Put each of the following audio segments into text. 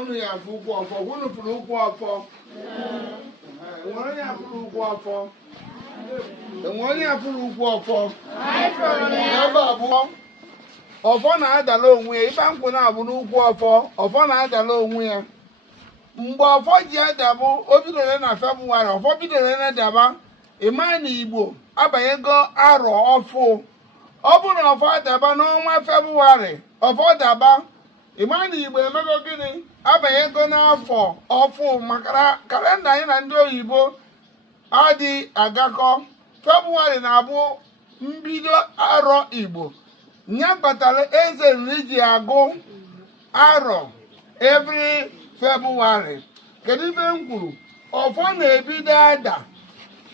unu ya afụ ụkwụ ọfọ unu fụrụ ụkwụ ọfọ enwere onye afụrụ ụkwụ ọfọ enwere onye afụrụ ụkwụ ọfọ ebe abụọ ọfọ na-adala onwe ya ibe nkwụ na-abụ n'ụkwụ ọfọ na-adala onwe ya mgbe ọfọ ji adabụ o bidoro na Febụwarị ọfọ bidoro na-adaba ịma na Igbo abanyego arọ ọfụ ọ bụrụ na ọfọ adaba n'ọnwa Febụwarị ọfọ daba ịma na Igbo emego gịnị abanyego n'afọ ọfụ maka kalenda anyị na ndị oyibo adị agakọ Febụwarị na-abụ mbido arọ Igbo nya kpatara eze nri ji agụ arọ every Febụwarị. Kedu ife m kwuru ọfọ na-ebido ada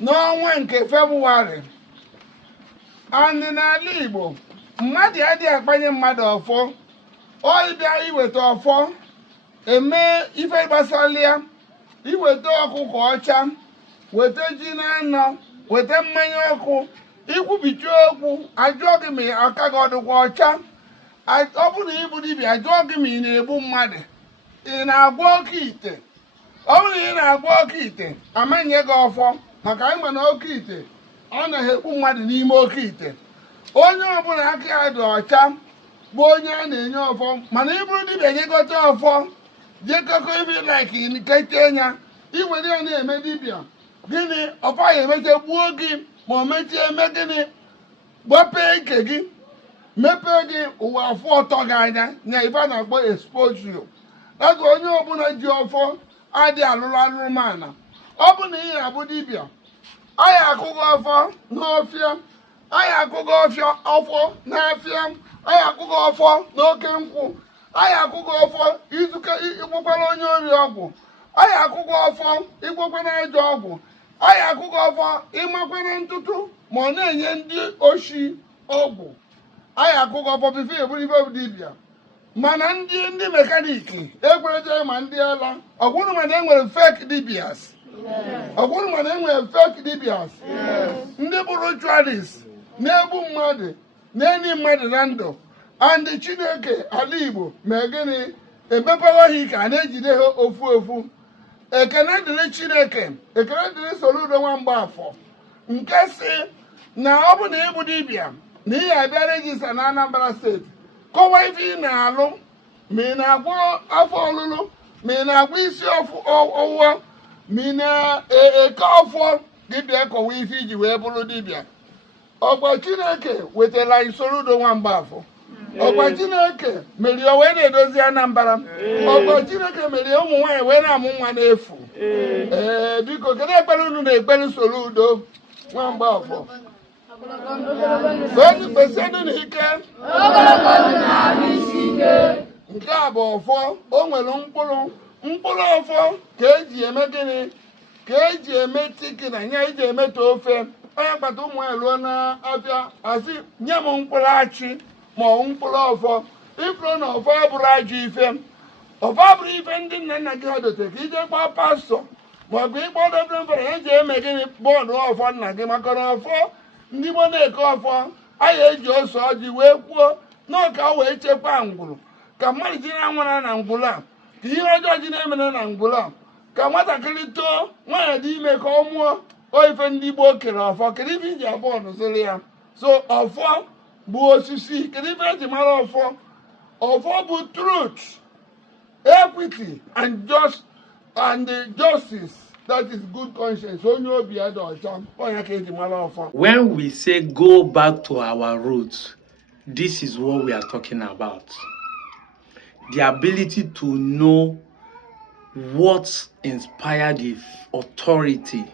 n'ọnwa nke Febụwarị andị n'ala Igbo mmadụ adịghị akpanye mmadụ ọfọ ọbịa iweta ọfọ eme ife gbasara ya iweta ọkụkọ ọcha weta ji na anọ weta mmanya ọkụ ikwubicha okwu ajụọ gị ma aka gị ọdụkwa ọcha ọ bụ na ịbụ dibịa ajụọ gị ma ị na-egbu mmadụ ị na-agwa oke ite ọ bụrụ na ị na-agwa oke ite amanye gị ọfọ maka anyị ma na oke ite ọ na-ekpu mmadụ n'ime oke ite onye ọbụla aka ya dị ọcha bụ onye a na-enye ọfọ mana ị bụrụ dibịa jegote ọfọ jekọkọ ibe like nkete ya iwere ya na-eme dibịa gịnị ọfọ ya emeche gbuo gị ma o mechie eme gịnị gbapee ike gị mepee gị ụwa afọ ọtọ gị anya nya ibe a na-akpọ exposure ego onye ọbụla ji ọfọ adị alụrụ alụrụmana ọ bụ na ị na-abụ dibịa anyị akụghị ọfọ n'ọfịa anyị akụghị ọfọ n'afịa anyị akụghị ọfọ n'oke nkwụ anyị akụghị ọfọ izuke igbokwara onye ori ọgwụ anyị akụghị ọfọ igbokwara ajọ ọgwụ anyị akụghị ọfọ ịmakwara ntụtụ ma ọ na-enye ndị oshi ọgwụ anyị akụghị ọfọ bifo eburu ife dibịa mana ndị mekaniki ekwerechaghị ma ndị ala ọgwụrụ mana enwere fake dibias ọgwụrụ mana enwere fake dibias ndị bụ ritualist na-egbu mmadụ na-enye mmadụ na ndụ andị Chineke ala Igbo ma gịnị emepewa ha ike a na-ejide ha ofu ofu ekene dịrị Chineke ekene dịrị Soludo Nwamgbafọ nke si na ọ bụ na ịbụ dibịa na ị ga-abịa rejista na Anambra steeti kọwa ife ị na-alụ ma ị na-agwọ afọ ọlụlụ ma ị na-agwọ isi ọwụwa ma ị na-eke ọfọ gị bịa kọwa ife iji wee bụrụ dibịa ọgba Chineke wetara anyị Soludo Nwamgbafọ ọgba Chineke mere ya wee na-edozi Anambra ọgba Chineke mere ụmụ nwaanyị wee na-amụ nwa n'efu biko kedu ekpere unu na-ekpere Soludo Nwamgbafọ kpesidụ na ike nke a bụ ọfọ o nwere mkpụrụ ọfọ ka eji eme gịnị ka eji eme tiki na nye eji emeta ofe onye kpata ụmụ ya ruo n'afịa asị nye m mkpụrụ achị ma ọ mkpụrụ ọfọ ifuru na ọfọ abụrụ ajọ ife ọfọ abụrụ ife ndị nna nna gị ha dote ka ije kpaa pastọ maọbụ ịkpọ dobe mbara eji eme gịnị bọọdụ ọfọ nna gị maka na ọfọ ndị Igbo na-eke ọfọ anyị eji ose ọjị wee kwuo n'ọka wee chekwaa ngwuru ka mmadụ ji na-anwara na ngwuru a ka ihe ọjọọ ji na-emere na ngwuru a ka nwatakịrị too nwaanyị dị ime ka ọ mụọ oife ndị Igbo kere ọfọ kedu ife iji abụọ nụziri ya so ọfọ bụ osisi kedu ife eji mara ọfọ ọfọ bụ truth equity and justice. That is good conscience. When we say go back to our roots, this is what we are talking about. The ability to know what inspired the authority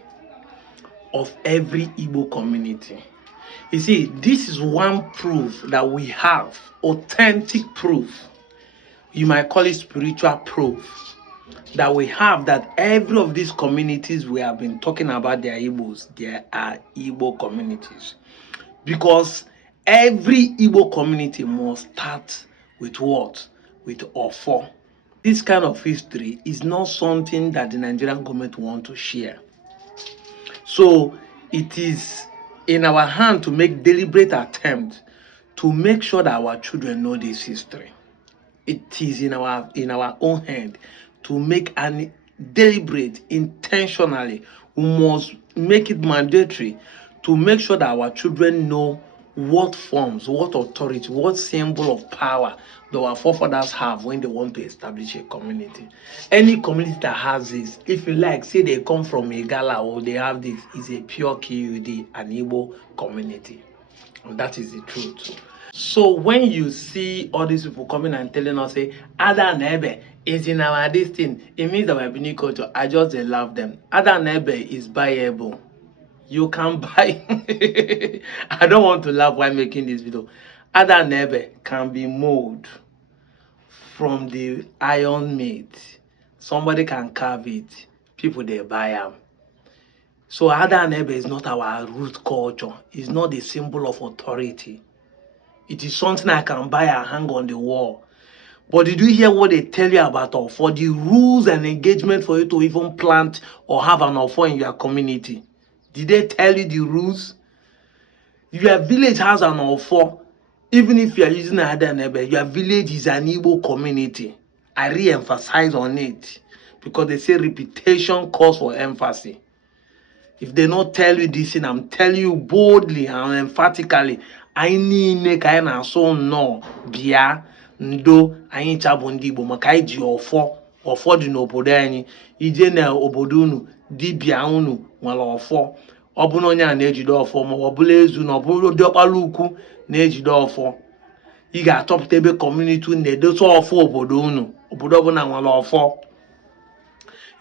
of every Igbo community. You see, this is one proof that we have, authentic proof. You might call it spiritual proof. That we have that every of these communities we have been talking about, they are Igbos, they are Igbo communities. Because every Igbo community must start with what? With Ofor. This kind of history is not something that the Nigerian government want to share. So it is in our hand to make deliberate attempt to make sure that our children know this history. it is in our own hand to make an deliberate, intentionally. We must make it mandatory to make sure that our children know what forms, what authority, what symbol of power that our forefathers have when they want to establish a community. Any community that has this, if you like, say they come from a gala or they have this, is a pure KUD, an Igbo community. And that is the truth. So when you see all these people coming and telling us, say, Ada Nebe is in our this thing, it means that we're being culture. I just love them. Ada Nebe is buyable. You can buy. I don't want to laugh while making this video. Ada Nebe can be molded from the iron made. Somebody can carve it. People they buy them. So Ada Nebe is not our root culture. It's not the symbol of authority. It is something I can buy and hang on the wall. But did you hear what they tell you about Ofor? The rules and engagement for you to even plant or have an Ofor in your community. Did they tell you the rules? Your village has an Ofor. Even if you are using Ada Nebe, your village is an Igbo community. I re-emphasize on it. Because they say repetition calls for emphasis. If they not tell you this, and I'm telling you boldly and emphatically, I need ka na so no bia ndo anyị chabụ ndị Igbo maka anyị ji ọfọ dị n'obodo anyị ije na obodo unu dibịa unu nwere ọfọ ọ bụrụ onye a na-ejide ọfọ ma ọ bụla ezu na ọ bụrụ dị ọkpara ukwu na-ejide ọfọ ị ga-achọpụta ebe kọmuniti na-edosa ọfọ obodo unu obodo ọbụla nwere ọfọ.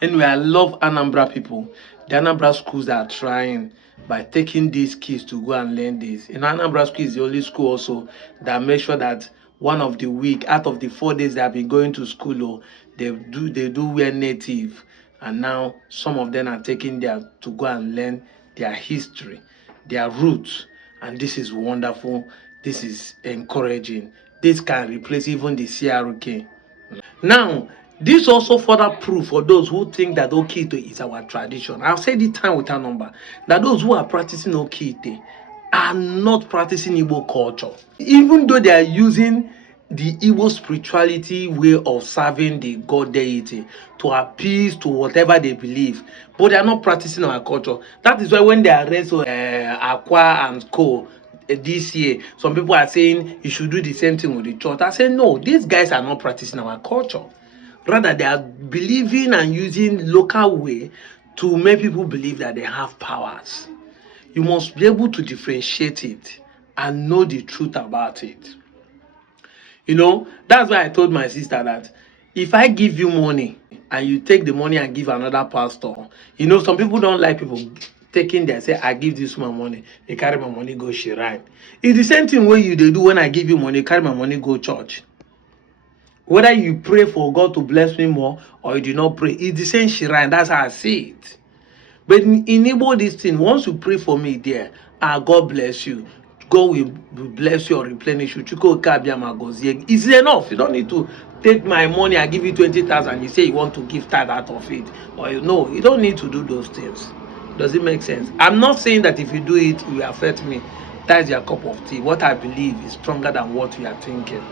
Anyway, I love Anambra people. The Anambra schools are trying by taking these kids to go and learn this. In Anambra school is the only school also that make sure that one of the week, out of the 4 days they have been going to school, they do wear native. And now some of them are taking there to go and learn their history, their roots. And this is wonderful. This is encouraging. This can replace even the CRK. Now, this also further proof for those who think that Okite is our tradition. I've said it time without number that those who are practicing Okite are not practicing Igbo culture. Even though they are using the Igbo spirituality way of serving the god deity to appease to whatever they believe, but they are not practicing our culture. That is why when they arrest Aqua and Co. This year, some people are saying you should do the same thing with the church. I say no, these guys are not practicing our culture. Rather, they are believing and using local way to make people believe that they have powers. You must be able to differentiate it and know the truth about it. You know, that's why I told my sister that if I give you money and you take the money and give another pastor, you know, some people don't like people taking there, say, I give this man money, they carry my money, go shrine. It's the same thing when you do when I give you money, carry my money, go church. Whether you pray for God to bless me more or you do not pray, it's the same shrine. That's how I see it. But in Igbo, this thing, once you pray for me there, God bless you. God will bless you or replenish you. It's enough. You don't need to take my money, I give you 20,000. You say you want to give tithe out of it. Or no, you don't need to do those things. Does it make sense? I'm not saying that if you do it, it will affect me. That's your cup of tea. What I believe is stronger than what you are thinking.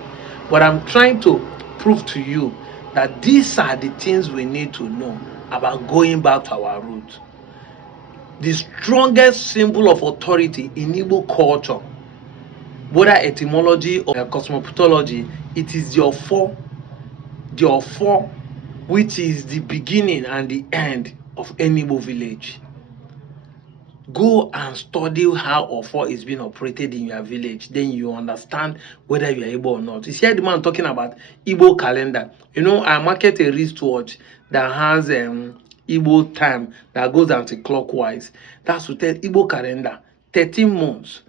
But I'm trying to prove to you that these are the things we need to know about going back to our roots. The strongest symbol of authority in Igbo culture, whether etymology or cosmopathology, it is the Ofor, which is the beginning and the end of any Igbo village. Go and study how Ofor is being operated in your village. Then you understand whether you are Igbo or not. You see the man talking about Igbo calendar. You know, I market a wristwatch that has Igbo time that goes anti-clockwise. That's to tell Igbo calendar, 13 months.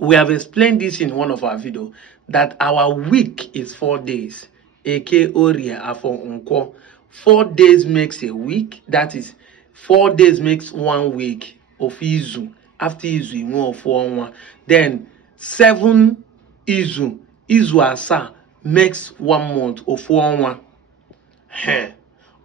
We have explained this in one of our videos, that our week is 4 days. Eke Oria Afon Unko. 4 days makes a week. That is, 4 days makes 1 week of Izu. After Izu, you know, 4 then 7 Izu. Izu Asa makes 1 month of 4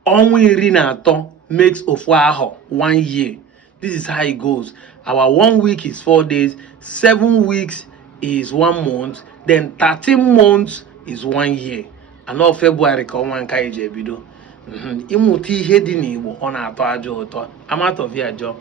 Onwe iri na atọ makes Ofor ahọ 1 year. This is how it goes. Our 1 week is 4 days, 7 weeks is 1 month, then 13 months is 1 year. anọ February ka ọnwa nke anyị ji ebido ịmụta ihe dị n'Igbo ọ na-atọ ajọ ụtọ. Amatọvia Joe.